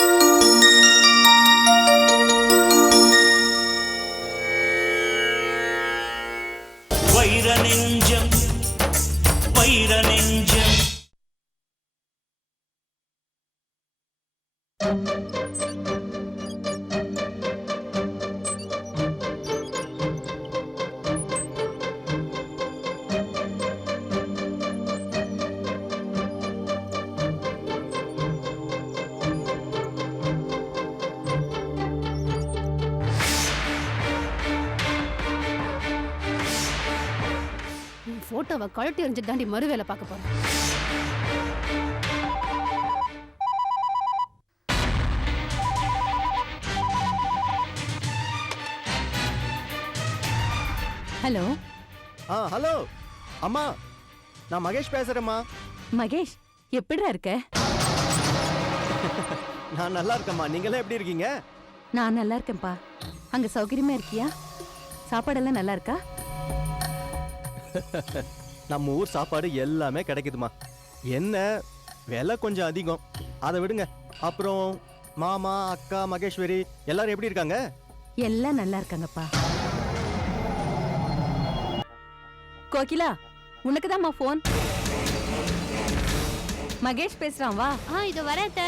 うん。உன் போட்டோவை கழட்டி எறிஞ்சிட்டு தாண்டி மறு வேலை பார்க்க போறேன். ஹலோ. ஆ ஹலோ. அம்மா நான் மகேஷ் பேசுறேம்மா. மகேஷ் எப்படிடா இருக்க? நான் நல்லா இருக்கேம்மா. நீங்களாம் எப்படி இருக்கீங்க? நான் நல்லா இருக்கேன்ப்பா. அங்க சௌகரியமா இருக்கியா? சாப்பாடெல்லாம் நல்லா இருக்கா? நம்ம ஊர் சாப்பாடு எல்லாமே கிடைக்குதுமா. என்ன விலை கொஞ்சம் அதிகம். அதை விடுங்க. அப்புறம் மாமா அக்கா மகேஸ்வரி எல்லாரும் எப்படி இருக்காங்க? எல்லாம் நல்லா இருக்காங்கப்பா. கோகிலா உனக்கு ஃபோன் மகேஷ் பேசுறான் வா. ஆ இது வரட்ட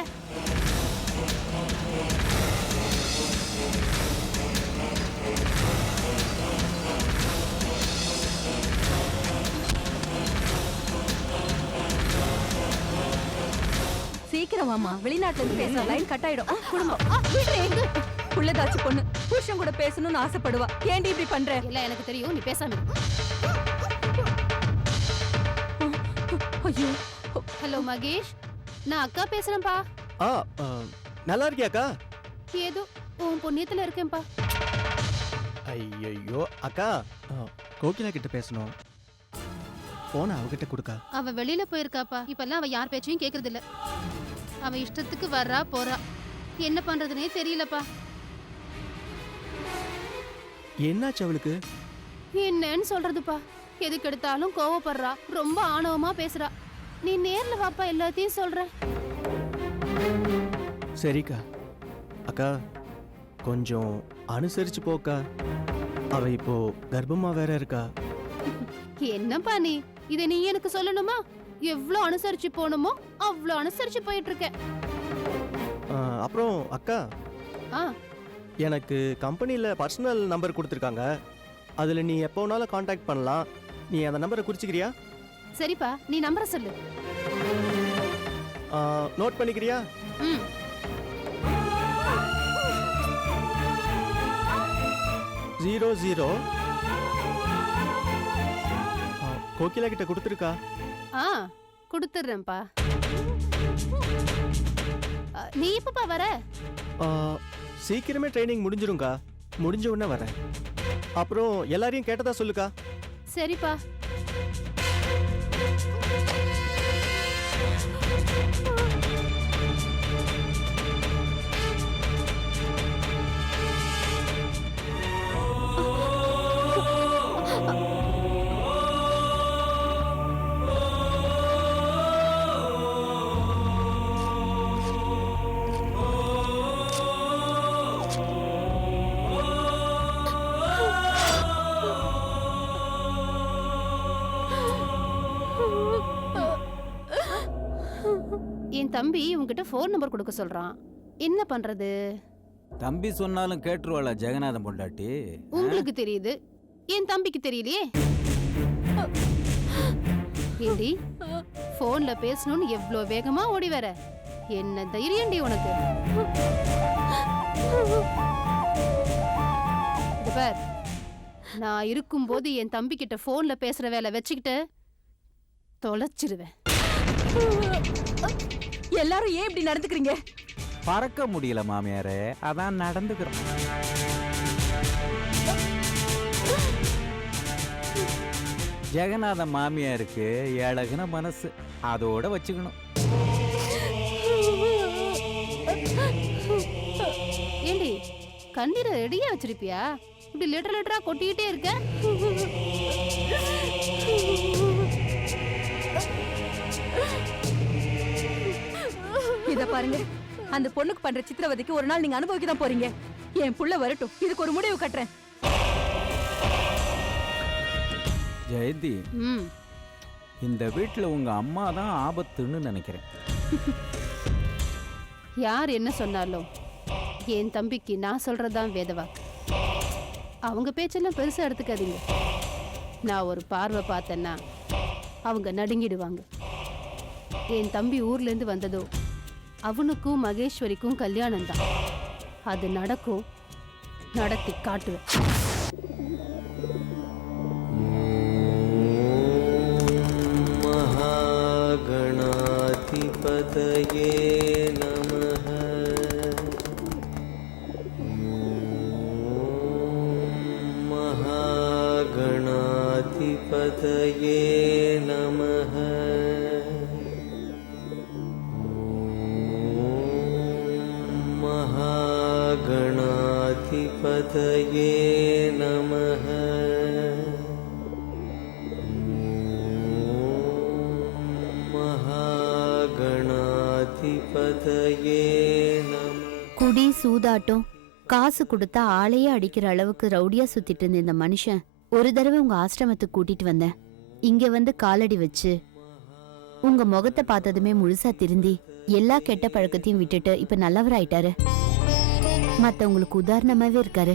சீக்கிரம் வாமா வெளிநாட்டுல இருந்து பேசுற லைன் கட் ஆயிடும். குடும்பம். புள்ளதாச்சு பொண்ணு. புருஷன் கூட பேசணும்னு ஆசைப்படுவா. ஏன்டி இப்படி பண்ற? இல்ல எனக்கு தெரியும். நீ பேசாம. ஐயோ. ஹலோ மகேஷ். நான் அக்கா பேசுறேன்ப்பா. ஆ ஆ, நல்லா இருக்கியாக்கா? ஏதோ உன் புண்ணியத்துல இருக்கேன்ப்பா. ஐயோ அக்கா கோகிலா கிட்ட பேசணும். போன அவகிட்ட கொடுக்கா. அவ வெளியில போயிருக்காப்பா. இப்பெல்லாம் அவ யார் பேச்சையும் கேக்குறது இல்ல அவ இஷ்டத்துக்கு வர்றா போறா. என்ன பண்றதுனே தெரியலப்பா. என்னாச்சு அவளுக்கு? என்னன்னு சொல்றதுப்பா. எதுக்கு எடுத்தாலும் கோவப்படுறா ரொம்ப ஆணவமா பேசுறா. நீ நேர்ல வாப்பா எல்லாத்தையும் சொல்ற. சரிக்கா. அக்கா கொஞ்சம் அனுசரிச்சு போக்கா. அவ இப்போ கர்ப்பமா வேற இருக்கா. என்னப்பா நீ? இத நீ எனக்கு சொல்லணுமா? எவ்ளோ அனுசரிச்சு போகணுமோ அவ்ளோ அனுசரிச்சு போயிட்டு இருக்க ஆ, அப்புறம் அக்கா ஆ. எனக்கு கம்பெனியில் பர்சனல் நம்பர் கொடுத்துருக்காங்க. அதில் நீ எப்போ வேணாலும் காண்டாக்ட் பண்ணலாம். நீ அந்த நம்பரை குறிச்சிக்கிறியா? சரிப்பா நீ நம்பர சொல்லு. நோட் பண்ணிக்கிறியா? ம். Zero zero. கோகிலா கிட்ட கொடுத்துருக்கா? ஆ கொடுத்துடுறேன்ப்பா நீ எப்பப்பா வர? சீக்கிரமே ட்ரைனிங் முடிஞ்சிரும்க்கா முடிஞ்ச உடனே வரேன். அப்புறம் எல்லாரையும் கேட்டதா சொல்லுக்கா. சரிப்பா. தம்பி உன்கிட்ட ஃபோன் நம்பர் கொடுக்க சொல்றான். என்ன பண்றது? தம்பி சொன்னாலும் கேட்டுருவாளா ஜெகநாதன் பொண்டாட்டி? உங்களுக்கு தெரியுது. என் தம்பிக்கு தெரியலையே. ஏண்டி போன்ல பேசணும்னு எவ்ளோ வேகமா ஓடி வர? என்ன தைரியம்டி உனக்கு? பார். நான் இருக்கும்போது என் தம்பி கிட்ட போன்ல பேசுற வேலை வச்சுக்கிட்டு தொலைச்சிருவேன். எல்லாரும் ஏன் இப்படி நடந்துக்கிறீங்க? பறக்க முடியல மாமியாரே. அதான் நடந்துக்கிறோம். ஜெகநாதன் மாமியாருக்கு ஏழகுன மனசு. அதோட வச்சுக்கணும். ஏண்டி கண்ணீரை ரெடியா வச்சிருப்பியா? இப்படி லிட்டர் லிட்டரா கொட்டிக்கிட்டே இருக்க? இத பாருங்க. அந்த பொண்ணுக்கு பண்ற சித்திரவதைக்கு ஒரு நாள் நீங்க அனுபவிக்க தான் போறீங்க. என் புள்ள வரட்டும். இதுக்கு ஒரு முடிவு கட்டுறேன். ஜெயந்தி இந்த வீட்டில் உங்க அம்மா தான் ஆபத்துன்னு நினைக்கிறேன். யார் என்ன சொன்னாலும் என் தம்பிக்கு நான் சொல்றதுதான் வேதவா? அவங்க பேச்செல்லாம் பெருசா எடுத்துக்காதீங்க. நான் ஒரு பார்வை பார்த்தேன்னா அவங்க நடுங்கிடுவாங்க. என் தம்பி ஊர்ல இருந்து வந்ததோ அவனுக்கும் மகேஸ்வரிக்கும் கல்யாணம் தான் அது நடக்கும். நடத்தி காட்டுவேன். பதயே நம குடி சூதாட்டம் காசு கொடுத்தா ஆளையே அடிக்கிற அளவுக்கு ரவுடியா சுத்திட்டு இருந்த இந்த மனுஷன் ஒரு தடவை உங்க ஆசிரமத்துக்கு கூட்டிட்டு வந்தேன். இங்க வந்து காலடி வச்சு உங்க முகத்தை பார்த்ததுமே முழுசா திருந்தி எல்லா கெட்ட பழக்கத்தையும் விட்டுட்டு இப்ப நல்லவராயிட்டாரு. மத்தவங்களுக்கு உதாரணமாவே இருக்காரு.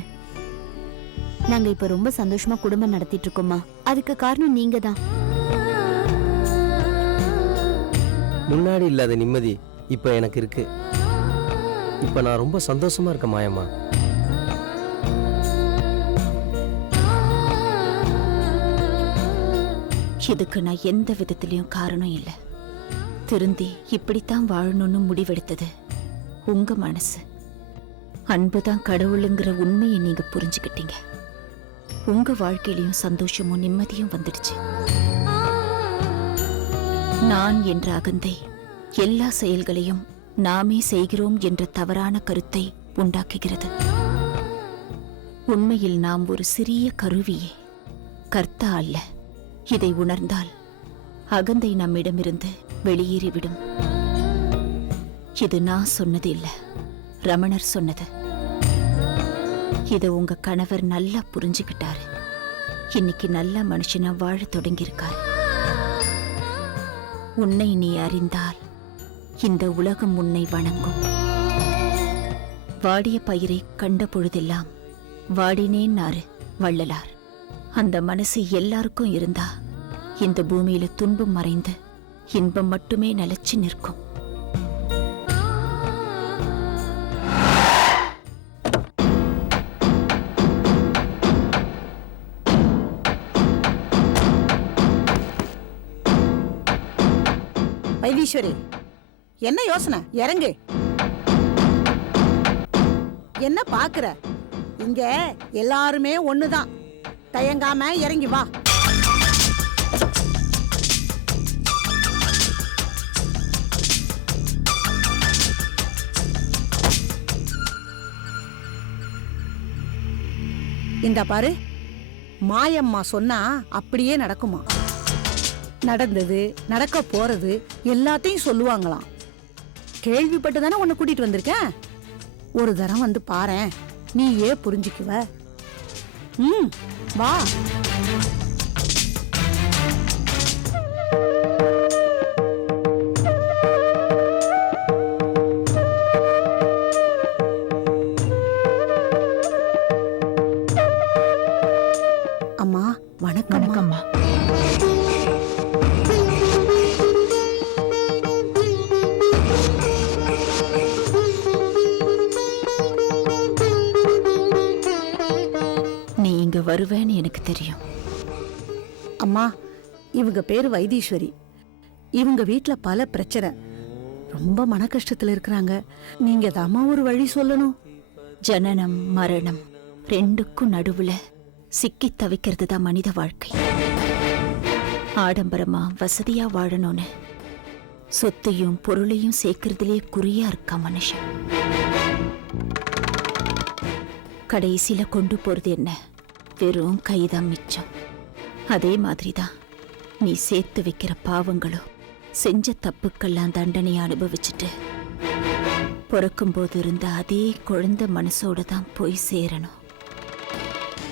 நாங்க இப்ப ரொம்ப சந்தோஷமா குடும்பம் நடத்திட்டு இருக்கோமா அதுக்கு காரணம் நீங்க தான் முன்னாடி இல்லாத நிம்மதி இப்போ எனக்கு இருக்கு. இப்போ நான் ரொம்ப சந்தோஷமா இருக்கேன் மாயம்மா. இதுக்கு நான் எந்த விதத்திலயும் காரணம் இல்ல. திருந்தி இப்படித்தான் வாழணும்னு முடிவெடுத்தது. உங்க மனசு. அன்புதான் கடவுளுங்கிற உண்மையை நீங்க புரிஞ்சுக்கிட்டீங்க. உங்க வாழ்க்கையிலையும் சந்தோஷமும் நிம்மதியும் வந்துடுச்சு. நான் என்ற அகந்தை எல்லா செயல்களையும் நாமே செய்கிறோம் என்ற தவறான கருத்தை உண்டாக்குகிறது. உண்மையில் நாம் ஒரு சிறிய கருவியே. கர்த்தா அல்ல. இதை உணர்ந்தால் அகந்தை நம்மிடமிருந்து வெளியேறிவிடும். இது நான் சொன்னது இல்லை ரமணர் சொன்னது. இத உங்க கணவர் நல்லா புரிஞ்சுக்கிட்டாரு. இன்னைக்கு நல்ல மனுஷனா வாழ தொடங்கியிருக்காரு. உன்னை நீ அறிந்தால் இந்த உலகம் உன்னை வணங்கும். வாடிய பயிரை கண்ட பொழுதெல்லாம் வாடினேன் நாறு வள்ளலார். அந்த மனசு எல்லாருக்கும் இருந்தா இந்த பூமியில துன்பம் மறைந்து இன்பம் மட்டுமே நிலைச்சு நிற்கும். ஈஸ்வரி. என்ன யோசனை? இறங்கு. என்ன பாக்குற இங்க எல்லாருமே ஒண்ணுதான். தயங்காம இறங்கி வா. இந்த பாரு மாயம்மா சொன்னா அப்படியே நடக்குமா? நடந்தது நடக்க போறது எல்லாத்தையும் சொல்லுவாங்களாம். கேள்விப்பட்டு தானே உன்னை கூட்டிட்டு வந்திருக்கேன்? ஒரு தரம் வந்து பாரேன். நீயே புரிஞ்சுக்குவ. ம் வா. எனக்கு தெரியும். அம்மா இவங்க பேரு வைத்தீஸ்வரி. இவங்க வீட்ல பல பிரச்சனை. ரொம்ப மன கஷ்டத்துல இருக்கிறாங்க. நீங்க தாம்மா ஒரு வழி சொல்லணும். ஜனனம் மரணம் ரெண்டுக்கும் நடுவுல சிக்கி தவிக்கிறது தான் மனித வாழ்க்கை. ஆடம்பரமா வசதியா வாழணும்னு. சொத்தையும் பொருளையும் சேர்க்கறதுலே குறியா இருக்கா மனுஷன்? கடைசியில கொண்டு போறது என்ன? வெறும் கைதான் மிச்சம். அதே மாதிரிதான் நீ சேர்த்து வைக்கிற பாவங்களும் செஞ்ச தப்புக்கெல்லாம் தண்டனையை அனுபவிச்சுட்டு பிறக்கும்போது இருந்த அதே குழந்தை மனசோட தான் போய் சேரணும்.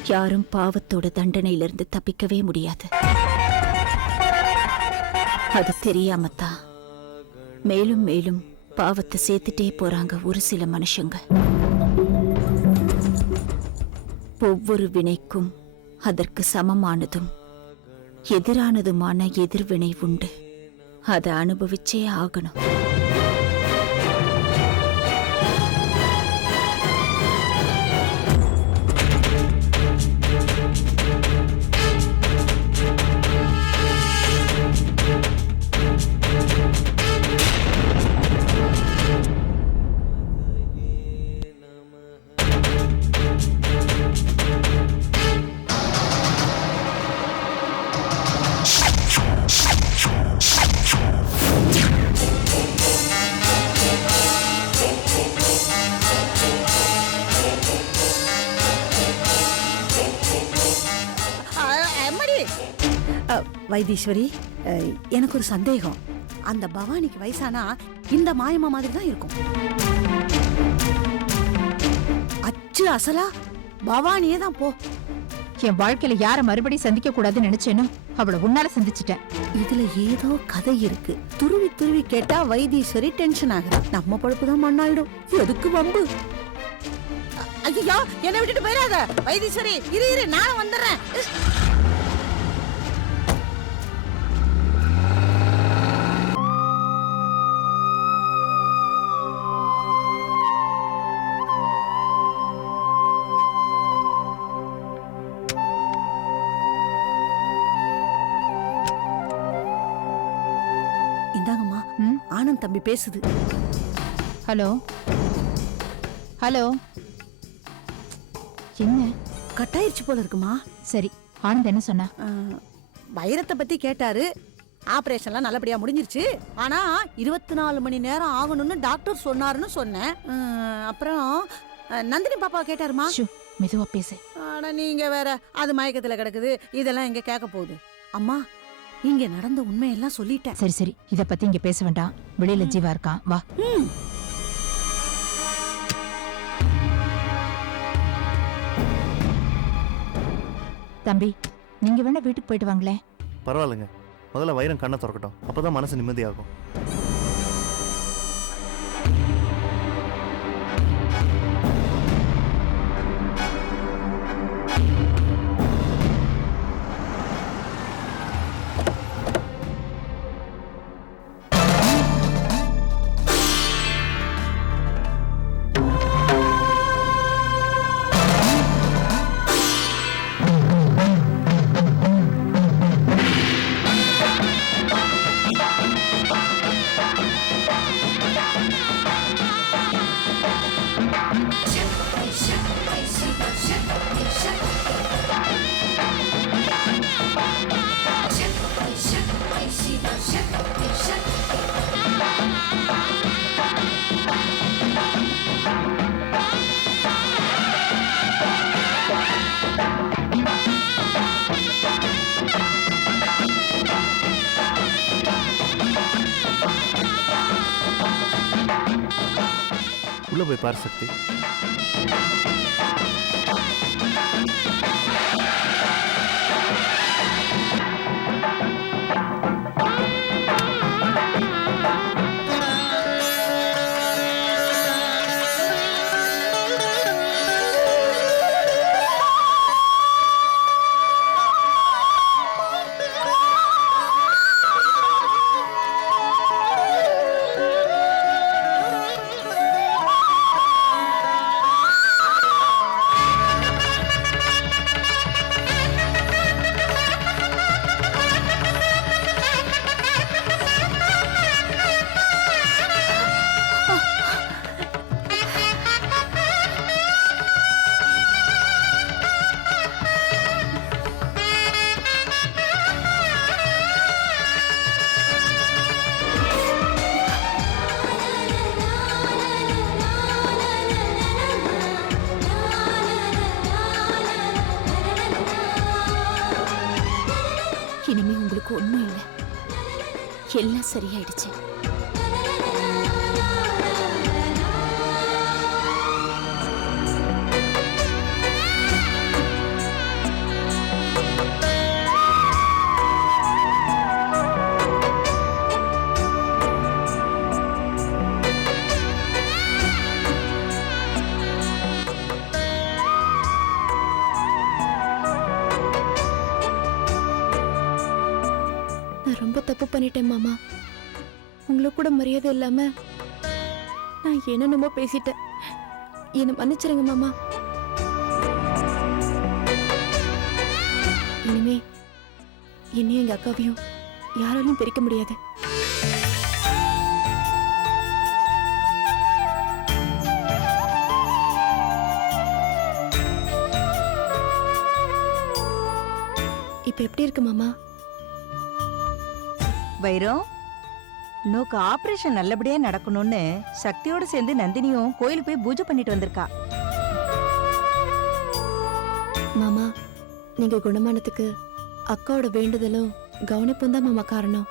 யாரும் பாவத்தோட தண்டனையிலிருந்து தப்பிக்கவே முடியாது. அது தெரியாமத்தான் மேலும் மேலும் பாவத்தை சேர்த்துட்டே போறாங்க ஒரு சில மனுஷங்க. ஒவ்வொரு வினைக்கும் அதற்கு சமமானதும் எதிரானதுமான எதிர்வினை உண்டு. அதை அனுபவிச்சே ஆகணும். வைத்தீஸ்வரி எனக்கு ஒரு சந்தேகம். அந்த பவானிக்கு வயசானா இந்த மாயம்மா மாதிரி தான் இருக்கும். அச்சு அசலா பவானியே தான் போ. என் வாழ்க்கையில யார மறுபடியும் சந்திக்க கூடாதுன்னு நினைச்சேனோ அவளை உன்னால சந்திச்சிட்டேன். இதுல ஏதோ கதை இருக்கு. துருவி துருவி கேட்டா வைத்தீஸ்வரி டென்ஷன் ஆகுறா நம்ம பழுப்பு தான் மண்ணாயிடும். எதுக்கு வம்பு? ஐயோ என்னை விட்டுட்டு போயிடாத. வைத்தீஸ்வரி இரு இரு நான் வந்துடுறேன். தம்பி பேசுது. ஹலோ? ஹலோ? என்ன? கட்டாயிருச்சு போல இருக்குமா? சரி ஆனந்த் என்ன சொன்னா? வைரத்தை பத்தி கேட்டாரு. ஆபரேஷன்லாம் நல்லபடியா முடிஞ்சிருச்சு. ஆனா இருபத்தி நாலு மணி நேரம் ஆகணும்னு டாக்டர் சொன்னாருன்னு சொன்னேன். அப்புறம் நந்தினி பாப்பா கேட்டாருமா? மெதுவா பேசு. ஆனா நீங்க வேற அது மயக்கத்துல கிடக்குது. இதெல்லாம் எங்க கேட்க போகுது? அம்மா இங்க நடந்த உண்மையெல்லாம் சொல்லிட்டேன். சரி சரி. இத பத்தி இங்க பேச வேண்டாம். வெளியில ஜீவா இருக்கான் வா. தம்பி நீங்க வேணா வீட்டுக்கு போயிட்டு வாங்களேன். பரவாயில்லைங்க. முதல்ல வைரம் கண்ணை திறக்கட்டும். அப்பதான் மனசு நிம்மதியாகும். உள்ள போய் பாரு எல்லாம் சரியாயிடுச்சு தப்பு பண்ணிட்டேன் மாமா. உங்களுக்கு கூட மரியாதை இல்லாம நான் என்னென்னமோ பேசிட்டேன். என்னை மன்னிச்சிருங்க மாமா. இனிமே என்னையும் எங்க அக்காவையும் யாராலையும் பிரிக்க முடியாது. இப்ப எப்படி இருக்கு மாமா? வைரம் நோக்கு ஆபரேஷன் நல்லபடியா நடக்கணும்னு சக்தியோட சேர்ந்து நந்தினியும் கோயிலுக்கு போய் பூஜை பண்ணிட்டு வந்திருக்கா. மாமா நீங்க குணமானதுக்கு அக்காவோட வேண்டுதலும் கவனிப்பும் தான் மாமா காரணம்.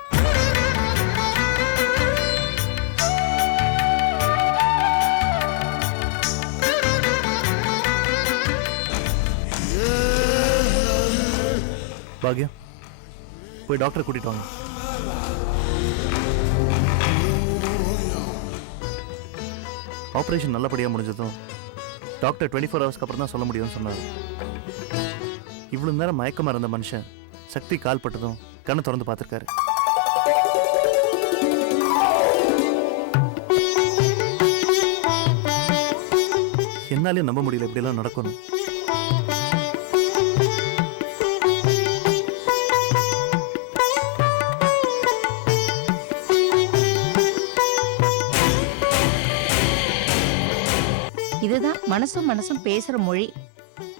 பாக்யம் போய் டாக்டரை கூட்டிட்டு வாங்க. ஆப்ரேஷன் நல்லபடியாக முடிஞ்சதும் டாக்டர் டுவெண்ட்டி ஃபோர் ஹவர்ஸ்க்கு அப்புறம் தான் சொல்ல முடியும்னு சொன்னார். இவ்வளோ நேரம் மயக்கமாக இருந்த மனுஷன் சக்தி கால் பட்டதும் கண்ணை திறந்து பார்த்துருக்காரு. என்னாலே நம்ப முடியல இப்படியெல்லாம் நடக்கணும். மனசும் மனசும் பேசுற மொழி.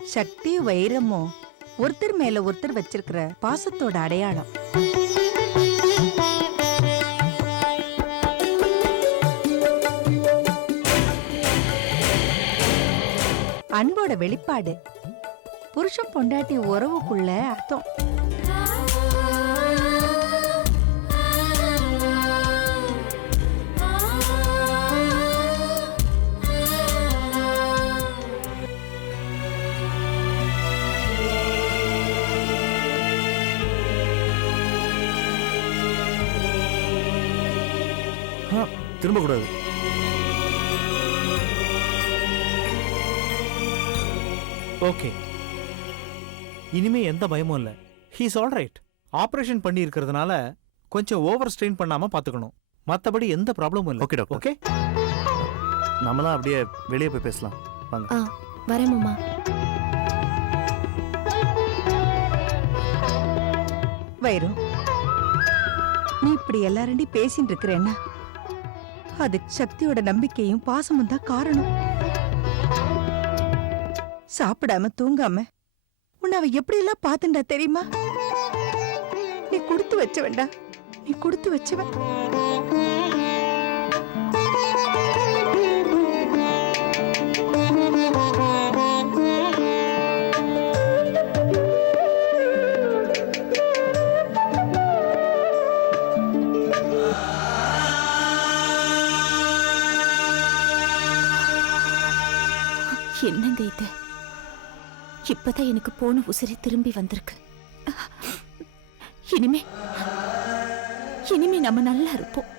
சக்தி வைரமும் ஒருத்தர் மேல ஒருத்தர் வச்சிருக்கிற பாசத்தோட அடையாளம். அன்போட வெளிப்பாடு. புருஷன் பொண்டாட்டி உறவுக்குள்ள அர்த்தம். திரும்பக்கூடாது. ஓகே. இனிமே எந்த பயமும் இல்ல. ஹீஸ் ஆல் ரைட் ஆபரேஷன் பண்ணி இருக்கிறதுனால கொஞ்சம் ஓவர் ஸ்ட்ரெயின் பண்ணாம பாத்துக்கணும். மத்தபடி எந்த ப்ராப்ளமும் இல்ல. ஓகே டாக்டர் ஓகே நம்மளாம் அப்படியே வெளியே போய் பேசலாம். வாங்க. ஆ வரேன் மாமா. வைரம் நீ இப்படி எல்லாரண்டி பேசிட்டு இருக்கிறேன்னா அது சக்தியோட நம்பிக்கையும் பாசமும் தான் காரணம். சாப்பிடாம தூங்காம உன்னை அவ எப்படி எல்லாம் பாத்துண்டா தெரியுமா? நீ கொடுத்து வச்சவன்டா. நீ கொடுத்து வச்சவன். என்னங்க இது? இப்பதான் எனக்கு போன உசிரி திரும்பி வந்திருக்கு. இனிமே இனிமே நம்ம நல்லா இருப்போம்.